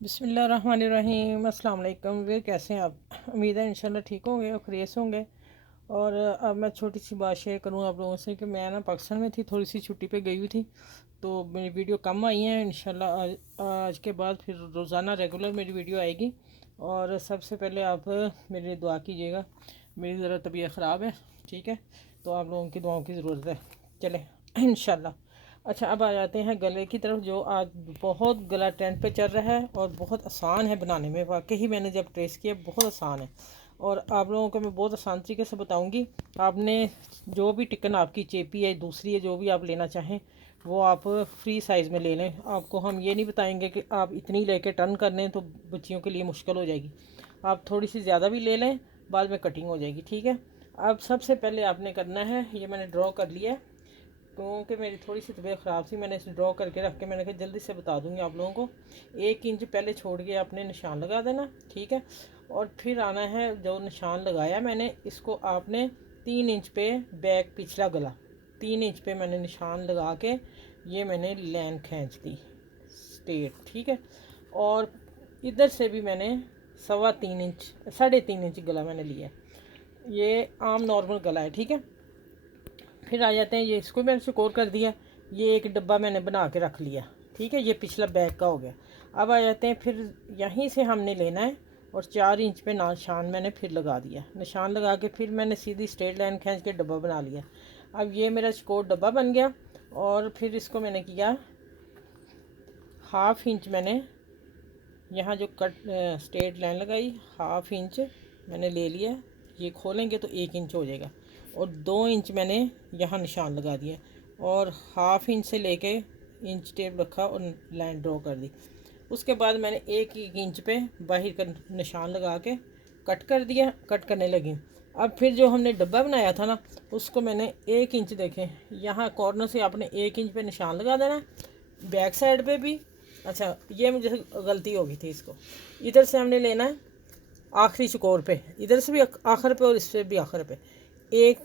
बिस्मिल्लाहिर्रहमानिर्रहीम। अस्सलाम वालेकुम। वे कैसे हैं आप? उम्मीद है इंशाल्लाह ठीक होंगे और खैरियत से होंगे। और अब मैं छोटी सी बात शेयर करूँ आप लोगों से कि मैं ना पाकिस्तान में थी, थोड़ी सी छुट्टी पे गई हुई थी, तो मेरी वीडियो कम आई है। इंशाल्लाह आज के बाद फिर रोज़ाना रेगुलर मेरी वीडियो आएगी। और सबसे पहले आप मेरे लिए दुआ कीजिएगा, मेरी ज़रा तबीयत ख़राब है, ठीक है, तो आप लोगों की दुआओं की ज़रूरत है। चले इंशाल्लाह। अच्छा, अब आ जाते हैं गले की तरफ, जो आज बहुत गला ट्रेंड पे चल रहा है और बहुत आसान है बनाने में। वाकई ही मैंने जब टेस्ट किया बहुत आसान है और आप लोगों को मैं बहुत आसान तरीके से बताऊंगी। आपने जो भी टिकन आपकी चेपी है, दूसरी है, जो भी आप लेना चाहें वो आप फ्री साइज़ में ले लें। आपको हम ये नहीं बताएंगे कि आप इतनी लेके टर्न कर लें, तो बच्चियों के लिए मुश्किल हो जाएगी। आप थोड़ी सी ज़्यादा भी ले लें, बाद में कटिंग हो जाएगी, ठीक है। अब सबसे पहले आपने करना है, ये मैंने ड्रॉ कर लिया है क्योंकि मेरी थोड़ी सी तबीयत ख़राब थी। मैंने इसे ड्रॉ करके रख के मैंने कहा जल्दी से बता दूंगी आप लोगों को। 1 इंच पहले छोड़ के आपने निशान लगा देना, ठीक है। और फिर आना है, जो निशान लगाया मैंने, इसको आपने 3 इंच पे बैक पिछला गला 3 इंच पे मैंने निशान लगा के ये मैंने लाइन खींच दी स्ट्रेट, ठीक है। और इधर से भी मैंने 3.25 इंच 3.5 इंच गला मैंने लिया। ये आम नॉर्मल गला है, ठीक है। फिर आ जाते हैं, ये इसको मैंने सिकोर कर दिया। ये एक डब्बा मैंने बना के रख लिया, ठीक है। ये पिछला बैक का हो गया। अब आ जाते हैं, फिर यहीं से हमने लेना है और 4 इंच पे निशान मैंने फिर लगा दिया। निशान लगा के फिर मैंने सीधी स्ट्रेट लाइन खींच के डब्बा बना लिया। अब ये मेरा सिकोर डब्बा बन गया। और फिर इसको मैंने किया 1/2 इंच मैंने यहाँ जो कट स्ट्रेट लाइन लगाई, 1/2 इंच मैंने ले लिया। ये खोलेंगे तो 1 इंच हो जाएगा। और 2 इंच मैंने यहाँ निशान लगा दिया और 1/2 इंच से लेके इंच टेप रखा और लाइन ड्रॉ कर दी। उसके बाद मैंने 1 इंच पे बाहर का निशान लगा के कट कर दिया, कट करने लगी। अब फिर जो हमने डब्बा बनाया था ना, उसको मैंने 1 इंच, देखें यहाँ कॉर्नर से आपने 1 इंच पे निशान लगा देना, बैक साइड पे भी। अच्छा, ये मुझे गलती हो गई थी, इसको इधर से हमने लेना है आखिरी चकोर पे, इधर से भी आखिर पे और इससे भी आखिर पे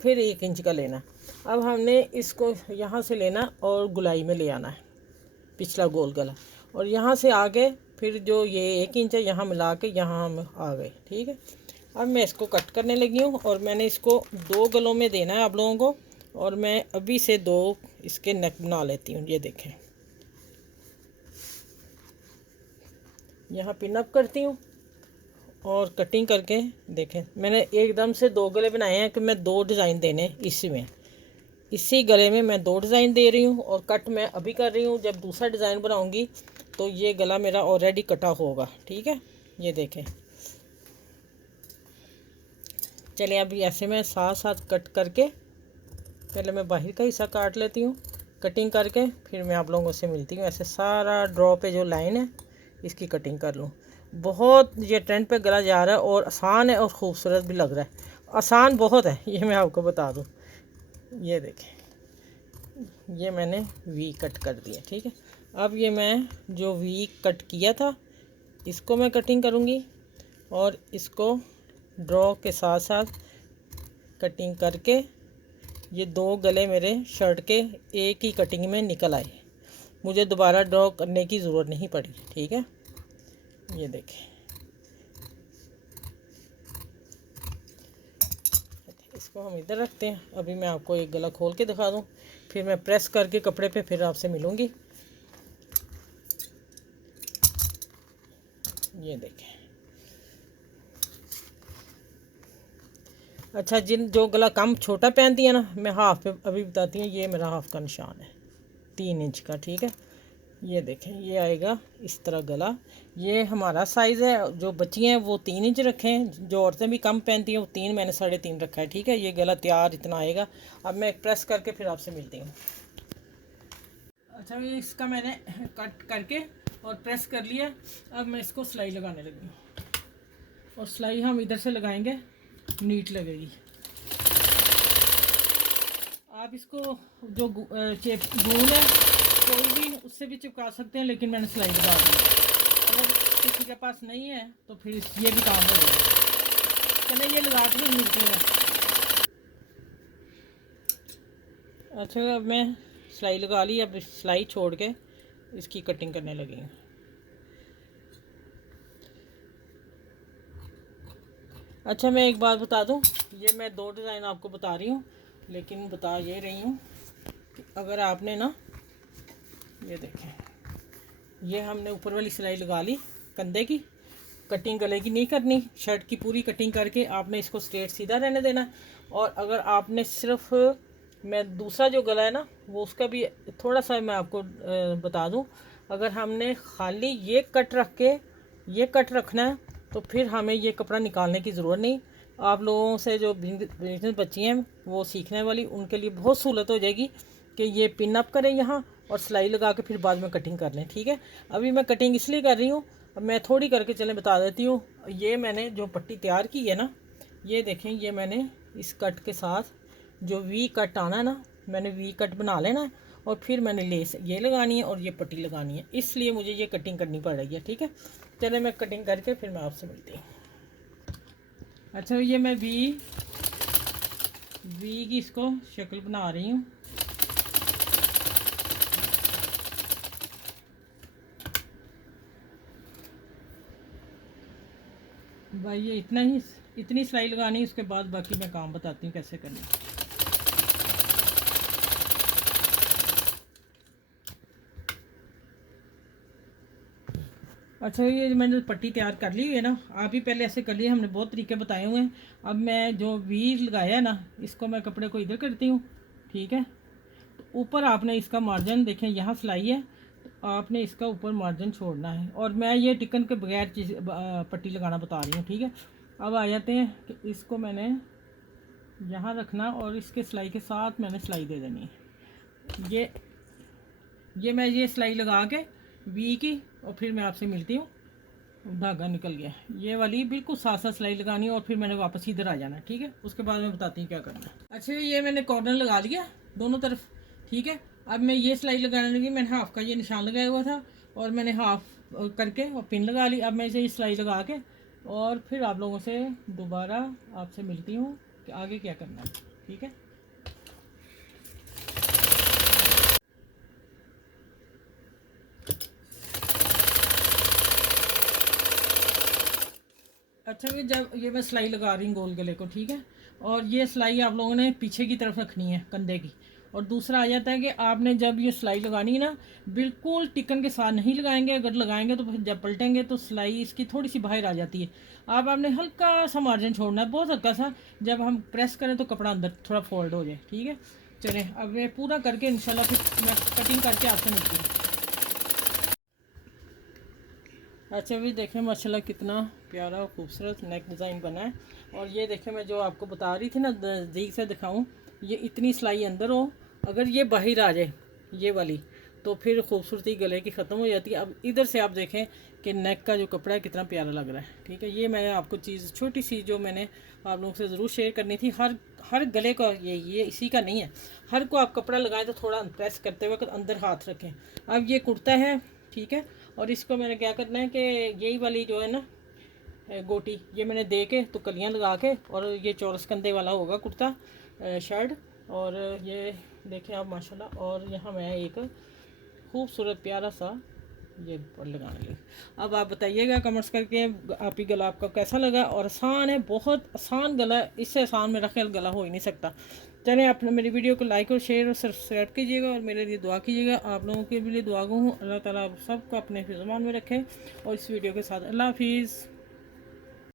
फिर 1 इंच का लेना। अब हमने इसको यहाँ से लेना और गुलाई में ले आना है पिछला गोल गला, और यहाँ से आगे फिर जो ये 1 इंच है यहाँ मिला के यहाँ हम आ गए, ठीक है। अब मैं इसको कट करने लगी हूँ और मैंने इसको 2 गलों में देना है आप लोगों को। और मैं अभी से 2 इसके नेक बना लेती हूँ। ये देखें, यहाँ पिन अप करती हूँ और कटिंग करके देखें। मैंने एकदम से 2 गले बनाए हैं कि मैं 2 डिज़ाइन देने इसी गले में मैं 2 डिज़ाइन दे रही हूँ और कट मैं अभी कर रही हूँ। जब दूसरा डिज़ाइन बनाऊँगी तो ये गला मेरा ऑलरेडी कटा होगा, ठीक है। ये देखें, चलिए अभी ऐसे मैं साथ साथ कट करके पहले मैं बाहर का हिस्सा काट लेती हूँ कटिंग करके, फिर मैं आप लोगों से मिलती हूँ। ऐसे सारा ड्रॉ पे जो लाइन है इसकी कटिंग कर लूँ। बहुत ये ट्रेंड पे गला जा रहा है और आसान है और ख़ूबसूरत भी लग रहा है। आसान बहुत है, ये मैं आपको बता दूँ। ये देखें, ये मैंने वी कट कर दिया, ठीक है। अब ये मैं जो वी कट किया था इसको मैं कटिंग करूँगी और इसको ड्रॉ के साथ साथ कटिंग करके ये 2 गले मेरे शर्ट के एक ही कटिंग में निकल आए। मुझे दोबारा ड्रॉ करने की ज़रूरत नहीं पड़ी, ठीक है। ये देखें, इसको हम इधर रखते हैं। अभी मैं आपको एक गला खोल के दिखा दूँ, फिर मैं प्रेस करके कपड़े पे फिर आपसे मिलूँगी। ये देखें। अच्छा, जो गला कम छोटा पहनती है ना, मैं हाफ पे अभी बताती हूँ। ये मेरा हाफ का निशान है 3 इंच का, ठीक है। ये देखें, ये आएगा इस तरह गला। ये हमारा साइज़ है। जो बच्ची हैं वो 3 इंच रखें, जो औरतें भी कम पहनती हैं वो 3, मैंने 3.5 रखा है, ठीक है। ये गला तैयार इतना आएगा। अब मैं प्रेस करके फिर आपसे मिलती हूँ। अच्छा, ये इसका मैंने कट करके और प्रेस कर लिया। अब मैं इसको सिलाई लगाने लगी हूँ और सिलाई हम इधर से लगाएंगे, नीट लगेगी। आप इसको जो गूंद है कोई भी उससे भी चिपका सकते हैं, लेकिन मैंने सिलाई लगा दी। अगर किसी के पास नहीं है तो फिर ये भी काम हो जाएगा। चलिए ये लगा के भी मिलती है। अच्छा, अब मैं सिलाई लगा ली। अब सिलाई छोड़ के इसकी कटिंग करने लगी हूँ। अच्छा मैं एक बात बता दूं, ये मैं 2 डिज़ाइन आपको बता रही हूँ, लेकिन बता ये रही हूँ कि अगर आपने ना, ये देखें, ये हमने ऊपर वाली सिलाई लगा ली कंधे की, कटिंग गले की नहीं करनी, शर्ट की पूरी कटिंग करके आपने इसको स्ट्रेट सीधा रहने देना। और अगर आपने सिर्फ, मैं दूसरा जो गला है ना वो उसका भी थोड़ा सा मैं आपको बता दूं, अगर हमने खाली ये कट रख के ये कट रखना है तो फिर हमें ये कपड़ा निकालने की ज़रूरत नहीं। आप लोगों से जो बिजनेस बच्ची हैं वो सीखने वाली, उनके लिए बहुत सहूलत हो जाएगी कि ये पिन अप करें यहाँ और सिलाई लगा के फिर बाद में कटिंग कर लें। ठीक है, अभी मैं कटिंग इसलिए कर रही हूँ, अब मैं थोड़ी करके चलें बता देती हूँ। ये मैंने जो पट्टी तैयार की है ना, ये देखें, ये मैंने इस कट के साथ जो वी कट आना है ना, मैंने वी कट बना लेना है और फिर मैंने लेस ये लगानी है और ये पट्टी लगानी है, इसलिए मुझे ये कटिंग करनी पड़ रही है। ठीक है, चले मैं कटिंग करके फिर मैं आपसे मिलती हूँ। अच्छा ये मैं वी की इसको शक्ल बना रही हूँ। भाई ये इतनी सिलाई लगानी है, उसके बाद बाकी मैं काम बताती हूँ कैसे करना है। अच्छा ये मैंने पट्टी तैयार कर ली हुई है ना, आप ही पहले ऐसे कर लिए, हमने बहुत तरीके बताए हुए हैं। अब मैं जो वी लगाया है ना, इसको मैं कपड़े को इधर करती हूँ। ठीक है, तो ऊपर आपने इसका मार्जिन देखें, यहाँ सिलाई है तो आपने इसका ऊपर मार्जिन छोड़ना है, और मैं ये टिकन के बगैर चीज़ पट्टी लगाना बता रही हूँ। ठीक है, अब आ जाते हैं कि इसको मैंने यहाँ रखना और इसके सिलाई के साथ मैंने सिलाई दे देनी है। ये मैं ये सिलाई लगा के वी की, और फिर मैं आपसे मिलती हूँ। धागा निकल गया, ये वाली बिल्कुल साथ साथ सिलाई लगानी है और फिर मैंने वापस इधर आ जाना है। ठीक है, उसके बाद मैं बताती हूँ क्या करना है। अच्छा ये मैंने कॉर्नर लगा लिया दोनों तरफ। ठीक है, अब मैं ये सिलाई लगाने लगी, मैंने हाफ का ये निशान लगाया हुआ था और मैंने हाफ करके और पिन लगा ली। अब मैं इसे सिलाई लगा के और फिर आप लोगों से दोबारा आपसे मिलती हूँ कि आगे क्या करना है। ठीक है, अच्छा भी जब ये मैं सिलाई लगा रही हूँ गोल गले को। ठीक है, और ये सिलाई आप लोगों ने पीछे की तरफ रखनी है कंधे की। और दूसरा आ जाता है कि आपने जब ये सिलाई लगानी है ना, बिल्कुल टिकन के साथ नहीं लगाएंगे, अगर लगाएंगे तो फिर जब पलटेंगे तो सिलाई इसकी थोड़ी सी बाहर आ जाती है। आपने हल्का सा मार्जिन छोड़ना है, बहुत हल्का सा, जब हम प्रेस करें तो कपड़ा अंदर थोड़ा फोल्ड हो जाए। ठीक है, चलें अब मैं पूरा करके इंशाल्लाह फिर मैं कटिंग करके आपसे मिलती हूँ। अच्छा भी देखें माशाल्लाह कितना प्यारा और खूबसूरत नेक डिज़ाइन बना है। और ये देखें, मैं जो आपको बता रही थी ना, नज़दीक से दिखाऊं, ये इतनी सिलाई अंदर हो, अगर ये बाहर आ जाए ये वाली, तो फिर खूबसूरती गले की ख़त्म हो जाती है। अब इधर से आप देखें कि नेक का जो कपड़ा है कितना प्यारा लग रहा है। ठीक है, ये मैं आपको चीज़ छोटी सी जो मैंने आप लोगों से ज़रूर शेयर करनी थी। हर गले का ये इसी का नहीं है, हर को आप कपड़ा लगाएं तो थोड़ा प्रेस करते वक्त अंदर हाथ रखें। अब ये कुर्ता है। ठीक है, और इसको मैंने क्या करना है कि यही वाली जो है ना गोटी, ये मैंने दे के तो कलियां लगा के, और ये चौरस कंधे वाला होगा कुर्ता शर्ट। और ये देखें आप माशाल्लाह, और यहाँ मैं एक खूबसूरत प्यारा सा ये लगाने लगी। अब आप बताइएगा कमेंट्स करके आप ही गला आपका कैसा लगा। और आसान है, बहुत आसान गला, इससे आसान मेरा ख्याल गला हो ही नहीं सकता। चलें, आप मेरी वीडियो को लाइक और शेयर और सब्सक्राइब कीजिएगा और मेरे लिए दुआ कीजिएगा। आप लोगों के लिए दुआ हूँ, अल्लाह ताला आप सबको अपने ज़मान में रखे। और इस वीडियो के साथ अल्लाह हाफिज़।